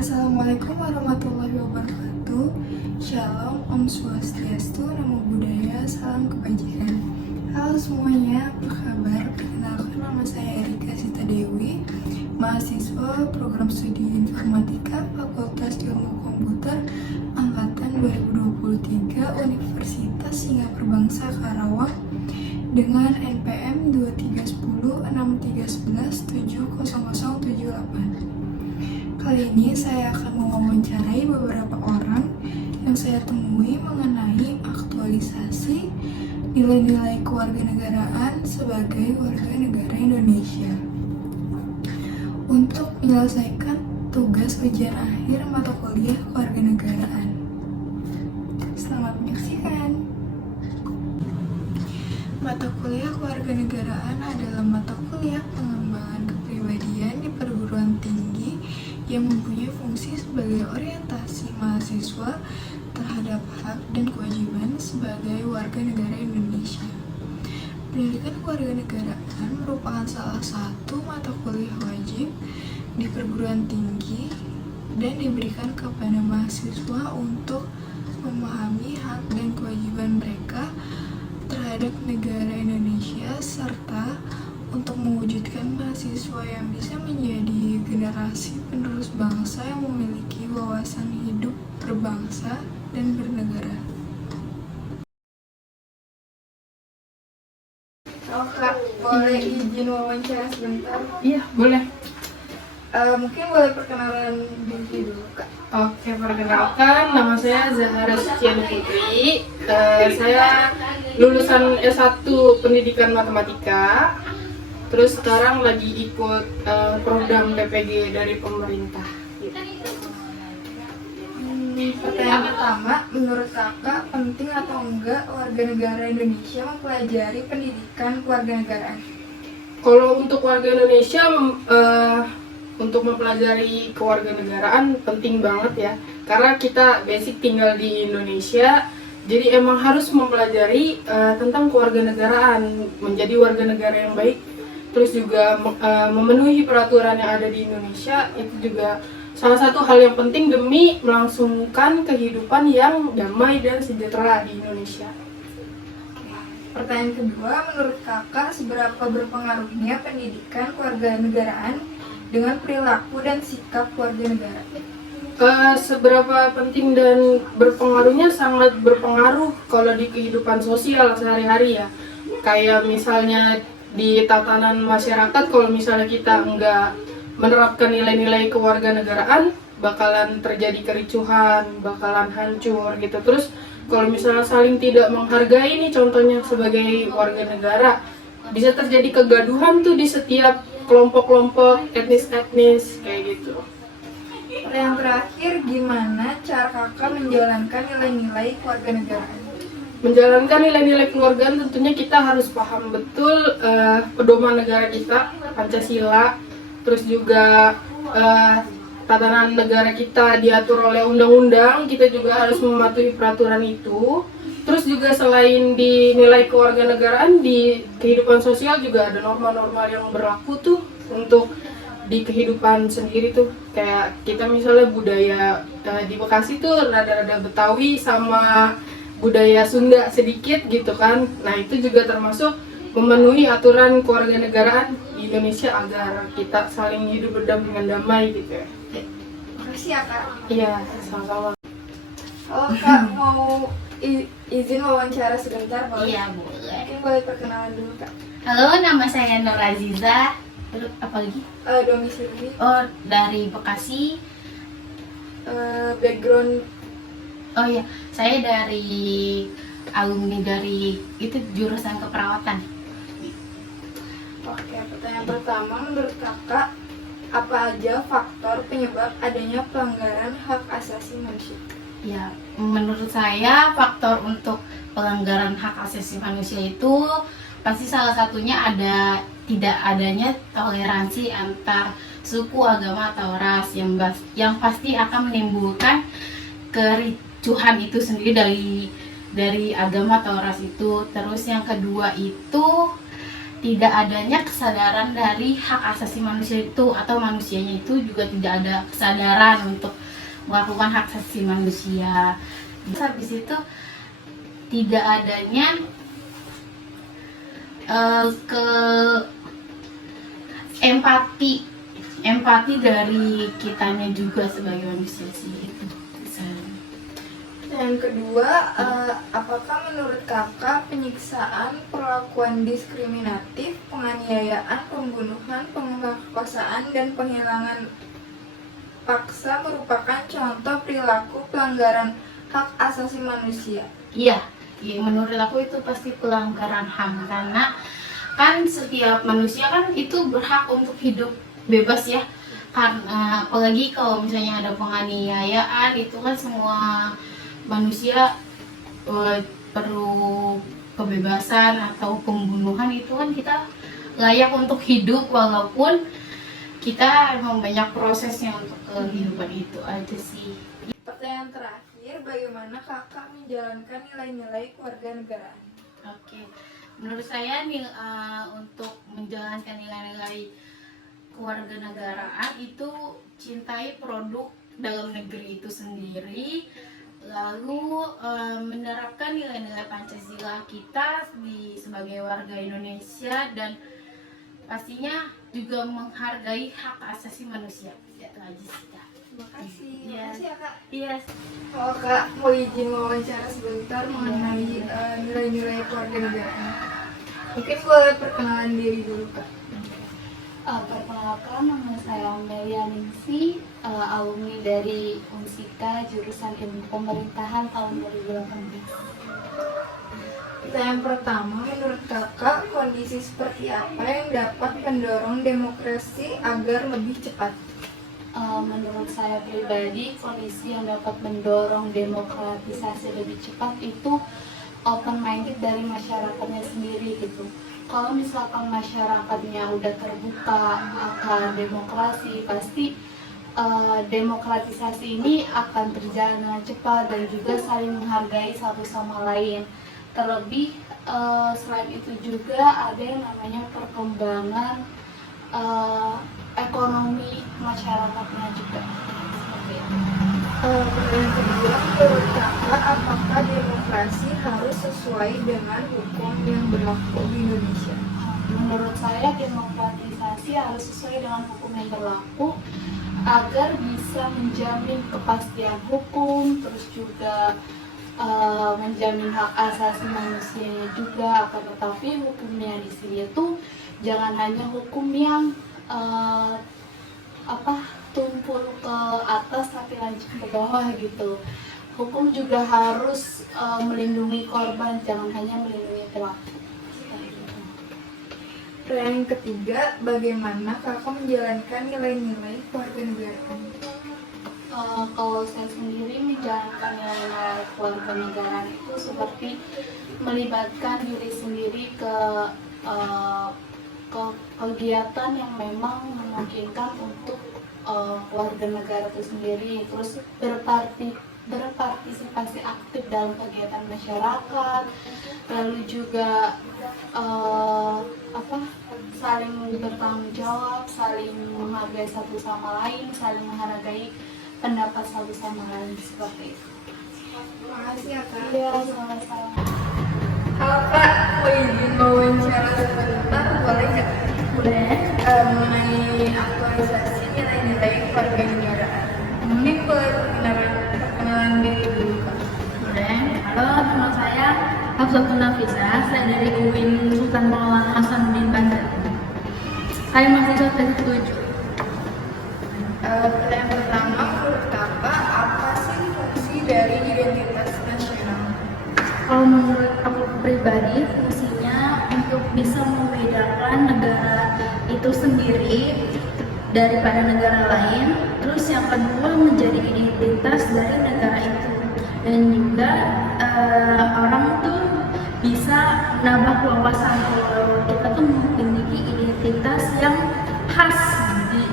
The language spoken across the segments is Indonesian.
Assalamualaikum warahmatullahi wabarakatuh. Shalom, Om Swastiastu, Namo Buddhaya, salam kebajikan. Halo semuanya, apa kabar? Perkenalkan, nama saya Erika Sita Dewi, mahasiswa program studi informatika Fakultas Ilmu Komputer Angkatan 2023 Universitas Singapura Bangsa Karawang dengan NPM 23106311700078. Kali ini saya akan mewawancarai beberapa orang yang saya temui mengenai aktualisasi nilai-nilai kewarganegaraan sebagai warga negara Indonesia untuk menyelesaikan tugas ujian akhir mata kuliah kewarganegaraan. Selamat menyaksikan. Mata kuliah kewarganegaraan adalah mata kuliah pengembangan kepribadian di perguruan tinggi yang mempunyai fungsi sebagai orientasi mahasiswa terhadap hak dan kewajiban sebagai warga negara Indonesia. Pendidikan kewarganegaraan merupakan salah satu mata kuliah wajib di perguruan tinggi dan diberikan kepada mahasiswa untuk memahami hak dan kewajiban mereka terhadap negara Indonesia serta untuk mewujudkan mahasiswa yang bisa menjadi generasi penerus bangsa yang memiliki wawasan hidup berbangsa dan bernegara. Oh Kak, boleh izin wawancara sebentar? Iya, boleh. Mungkin boleh perkenalan diri dulu Kak. Oke, perkenalkan, nama saya Zahara Suciani Putri. Saya lulusan S1 Pendidikan Matematika. Terus sekarang lagi ikut program PPG dari pemerintah. Pertanyaan pertama, menurut Kakak penting atau enggak warga negara Indonesia mempelajari pendidikan kewarganegaraan? Kalau untuk warga Indonesia untuk mempelajari kewarganegaraan penting banget ya. Karena kita basic tinggal di Indonesia, jadi emang harus mempelajari tentang kewarganegaraan, menjadi warga negara yang baik. Terus juga memenuhi peraturan yang ada di Indonesia, itu juga salah satu hal yang penting demi melangsungkan kehidupan yang damai dan sejahtera di Indonesia. Pertanyaan kedua, menurut Kakak seberapa berpengaruhnya pendidikan kewarganegaraan dengan perilaku dan sikap warga negara? Seberapa penting dan berpengaruhnya, sangat berpengaruh kalau di kehidupan sosial sehari-hari ya. Kayak misalnya di tatanan masyarakat, kalau misalnya kita nggak menerapkan nilai-nilai kewarganegaraan, bakalan terjadi kericuhan, bakalan hancur gitu. Terus kalau misalnya saling tidak menghargai nih, contohnya sebagai warga negara, bisa terjadi kegaduhan tuh di setiap kelompok-kelompok etnis-etnis kayak gitu. Yang terakhir, gimana cara Kakak menjalankan nilai-nilai kewarganegaraan? Menjalankan nilai-nilai keluargaan tentunya kita harus paham betul pedoman negara kita, Pancasila, terus juga tatanan negara kita diatur oleh undang-undang, kita juga harus mematuhi peraturan itu. Terus juga selain di nilai kewarganegaraan, di kehidupan sosial juga ada norma-norma yang berlaku tuh untuk di kehidupan sendiri tuh. Kayak kita misalnya budaya di Bekasi tuh rada-rada Betawi sama budaya Sunda sedikit gitu kan. Nah itu juga termasuk memenuhi aturan kewarganegaraan di Indonesia agar kita saling hidup berdampingan damai gitu ya. Makasih ya Kak. Iya, sama-sama. Halo Kak, mau izin wawancara sebentar boleh? Iya, boleh. Mungkin boleh perkenalan dulu Kak. Halo, nama saya Nur Aziza. Terus apa lagi? Domisili, Oh, dari Bekasi. background. Oh iya, saya dari alumni dari itu jurusan keperawatan. Oke, pertanyaan pertama, menurut Kakak apa aja faktor penyebab adanya pelanggaran hak asasi manusia? Ya, menurut saya faktor untuk pelanggaran hak asasi manusia itu pasti salah satunya ada tidak adanya toleransi antar suku, agama atau ras yang pasti akan menimbulkan kericuhan itu sendiri dari agama atau ras itu. Terus yang kedua itu tidak adanya kesadaran dari hak asasi manusia itu, atau manusianya itu juga tidak ada kesadaran untuk melakukan hak asasi manusia. Terus habis itu tidak adanya ke empati dari kitanya juga sebagai manusia sih itu. Yang kedua, apakah menurut kakak penyiksaan, perlakuan diskriminatif, penganiayaan, pembunuhan, pemerkosaan, dan penghilangan paksa merupakan contoh perilaku pelanggaran hak asasi manusia? Iya, menurut aku itu pasti pelanggaran HAM, karena kan setiap manusia kan itu berhak untuk hidup bebas ya. Karena apalagi kalau misalnya ada penganiayaan, itu kan semua manusia perlu kebebasan, atau pembunuhan itu kan kita layak untuk hidup walaupun kita emang banyak prosesnya untuk kehidupan. Itu aja sih. Pertanyaan terakhir, bagaimana kakak menjalankan nilai-nilai kewarganegaraan? Oke, menurut saya nih untuk menjalankan nilai-nilai kewarganegaraan itu cintai produk dalam negeri itu sendiri, lalu menerapkan nilai-nilai Pancasila kita sebagai warga Indonesia, dan pastinya juga menghargai hak asasi manusia. Itu aja sih, Kak. Terima kasih. Iya. Makasih ya kak. Iya. Kalau kak mau izin wawancara sebentar mengenai nilai-nilai kewarganegaraan, mungkin boleh perkenalan diri dulu kak. Perkenalkan, nama saya Melia Ningsi, alumni dari Unsika jurusan Ilmu Pemerintahan tahun 2018. Pertanyaan pertama, menurut kakak kondisi seperti apa yang dapat mendorong demokrasi agar lebih cepat? Menurut saya pribadi, kondisi yang dapat mendorong demokratisasi lebih cepat itu open minded dari masyarakatnya sendiri gitu. Kalau misalkan masyarakatnya udah terbuka akan demokrasi, pasti demokratisasi ini akan terjalan dengan cepat dan juga saling menghargai satu sama lain. Terlebih selain itu juga ada yang namanya perkembangan ekonomi masyarakatnya juga. Seperti itu. Pertanyaan kedua, menurut kakak apakah demokrasi harus sesuai dengan hukum yang berlaku di Indonesia? Menurut saya demokratisasi harus sesuai dengan hukum yang berlaku agar bisa menjamin kepastian hukum, terus juga menjamin hak asasi manusianya juga. Akan tetapi hukumnya di sini itu jangan hanya hukum yang tumpul ke atas tapi lanjut ke bawah gitu. Hukum juga harus melindungi korban, jangan hanya melindungi pelaku. Pertanyaan ketiga, bagaimana kakak menjalankan nilai-nilai kewarganegaraan? Kalau saya sendiri menjalankan nilai kewarganegaraan itu seperti melibatkan diri sendiri ke kegiatan yang memang memungkinkan untuk warga negara itu sendiri, terus berpartisipasi aktif dalam kegiatan masyarakat, lalu juga saling bertanggung jawab, saling menghargai satu sama lain, saling menghargai pendapat satu sama lain, seperti itu. Terima kasih ya kak. Iya, sama-sama. Halo kak, mau izin wawancara sebentar, boleh nggak? Boleh. Mengenai aktualisasi nilai-nilai kewarganegaraan. Mungkin boleh perkenalan diri dulu kak. Boleh. Halo, nama saya Hafsatun Nafisa, saya dari UIN Sultan Maulana Hasanuddin Banten. Saya mahasiswa tingkat 7. Pertanyaan pertama, menurut kakak apa sih fungsi dari identitas nasional? Kalau menurut aku pribadi, fungsinya untuk bisa membedakan negara itu sendiri daripada negara lain. Terus yang kedua, menjadi identitas dari negara itu. Dan juga orang tuh bisa nambah wawasan kalau kita tuh memiliki identitas yang khas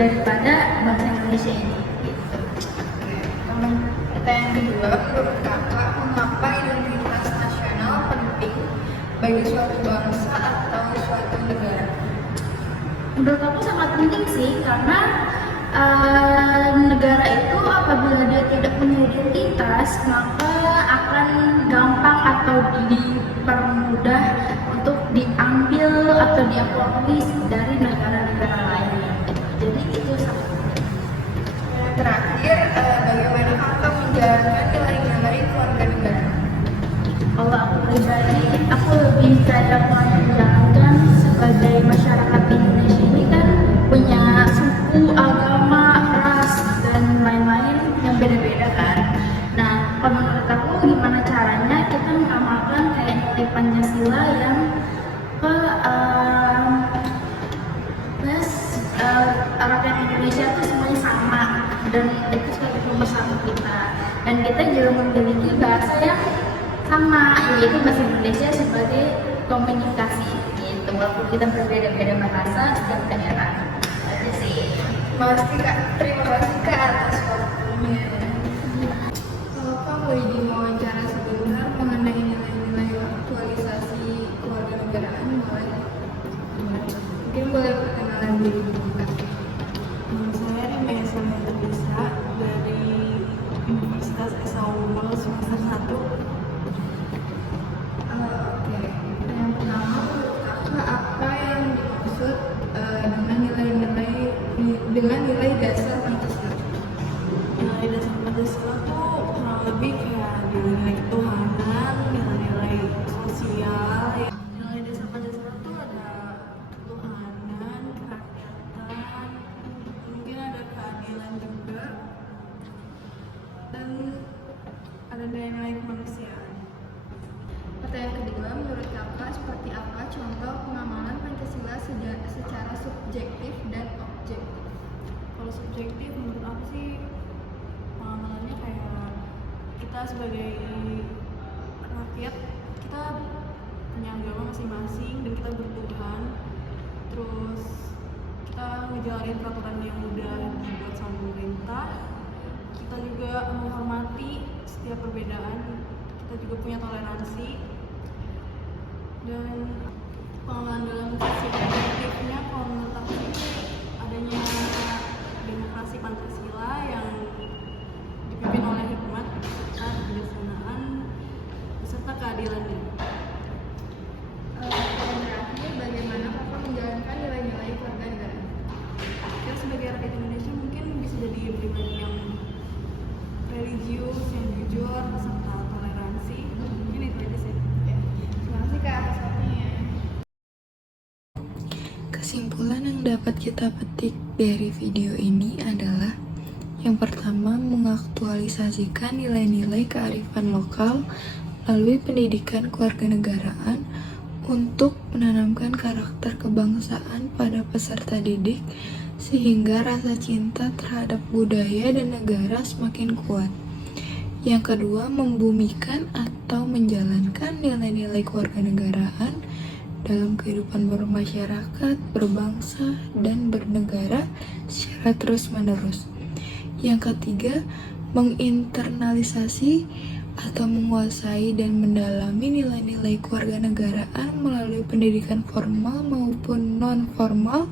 daripada bangsa Indonesia ini. Pertanyaan kedua, menurut kakak mengapa identitas nasional penting bagi suatu bangsa atau suatu negara? Menurut aku sangat penting sih, karena negara itu apabila dia tidak punya identitas, maka akan gampang atau dipermudah untuk diambil atau diakomodis dari negara-negara lain. Jadi itu sangat penting. Yang terakhir, bagaimana kakak menjalankan nilai-nilai keluarga negara? Kalau aku pribadi, aku lebih kayak menjalankan sebagai masyarakat Indonesia ini kan punya suku, agama, ras, dan lain-lain yang beda-beda kan. Nah, kalau menurut aku gimana caranya kita mengamalkan kayak nilai Pancasila yang rakyat Indonesia itu semuanya sama dan itu sebagai pemersatu kita. Dan kita juga memiliki bahasa yang sama, yaitu bahasa Indonesia sebagai komunikasi gitu. Walaupun kita berbeda-beda bahasa setiap daerah. Aja sih. Pasti kak, terima kasih kak atas waktunya. Kalau kak boleh diwawancara sebentar mengenai nilai-nilai aktualisasi keluarga negaraan, boleh? Mungkin boleh perkenalan diri dulu kak. Saya Rimaya Terlisa dari Universitas Esa Unggul semester 1. Oke, yang pertama menurut kakak apa yang dimaksud dengan nilai dasar Pancasila? Nilai dasar Pancasila tuh kurang lebih kayak nilai ketuhanan, nilai-nilai sosial. Nilai dasar Pancasila tuh ada ketuhanan, kerakyatan, mungkin ada keadilan juga, dan ada nilai-nilai kemanusiaan. Pertanyaan kedua, menurut kakak seperti apa contoh pengamalan Pancasila secara subjektif dan objektif? Kalau subjektif menurut aku sih pengamalannya kayak kita sebagai rakyat, kita punya agama masing-masing dan kita bertuhan, terus kita ngejalanin peraturan yang udah dibuat sama pemerintah, kita juga menghormati setiap perbedaan, kita juga punya toleransi, dan pengamalan dalam sisi objektifnya kalau menurut aku sih adanya demokrasi Pancasila yang dipimpin oleh hikmat, kebijaksanaan, beserta keadilannya. Dan terakhir, bagaimana kakak menjalankan nilai-nilai keluarga negara? Kita sebagai rakyat Indonesia mungkin bisa jadi pribadi yang religius, yang jujur, serta toleransi. Mungkin itu aja sih. Terima kasih kak atas waktunya. Kesimpulan yang dapat kita petik dari video ini adalah yang pertama, mengaktualisasikan nilai-nilai kearifan lokal melalui pendidikan kewarganegaraan untuk menanamkan karakter kebangsaan pada peserta didik sehingga rasa cinta terhadap budaya dan negara semakin kuat. Yang kedua, membumikan atau menjalankan nilai-nilai kewarganegaraan dalam kehidupan bermasyarakat, berbangsa, dan bernegara secara terus-menerus. Yang ketiga, menginternalisasi atau menguasai dan mendalami nilai-nilai kewarganegaraan melalui pendidikan formal maupun non-formal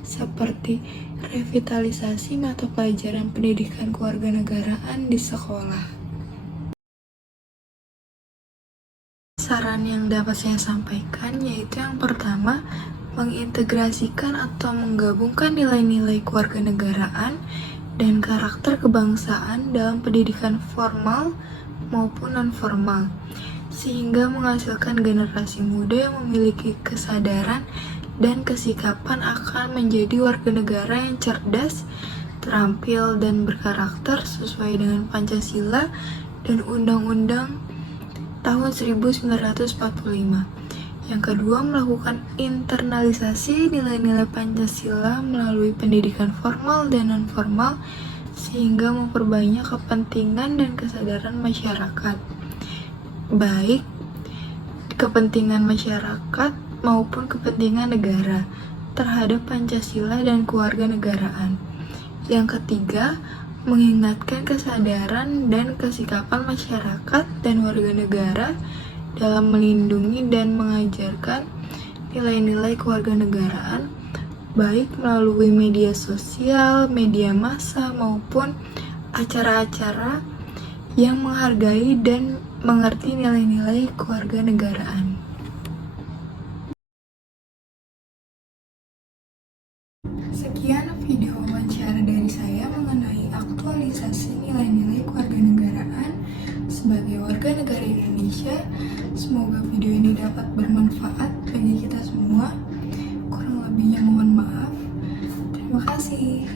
seperti revitalisasi mata pelajaran pendidikan kewarganegaraan di sekolah. Saran yang dapat saya sampaikan yaitu yang pertama, mengintegrasikan atau menggabungkan nilai-nilai kewarganegaraan dan karakter kebangsaan dalam pendidikan formal maupun non-formal, sehingga menghasilkan generasi muda yang memiliki kesadaran dan kesikapan akan menjadi warga negara yang cerdas, terampil, dan berkarakter sesuai dengan Pancasila dan Undang-Undang tahun 1945. Yang kedua, melakukan internalisasi nilai-nilai Pancasila melalui pendidikan formal dan non-formal sehingga memperbanyak kepentingan dan kesadaran masyarakat, baik kepentingan masyarakat maupun kepentingan negara terhadap Pancasila dan kewarganegaraan. Yang ketiga, mengingatkan kesadaran dan kesikapan masyarakat dan warga negara dalam melindungi dan mengajarkan nilai-nilai kewarganegaraan baik melalui media sosial, media massa, maupun acara-acara yang menghargai dan mengerti nilai-nilai kewarganegaraan. Sekian video wawancara dari saya mengenai aktualisasi nilai-nilai kewarganegaraan sebagai warga negara Indonesia. Semoga video ini dapat bermanfaat bagi kita semua. Kurang lebihnya mohon maaf. Terima kasih.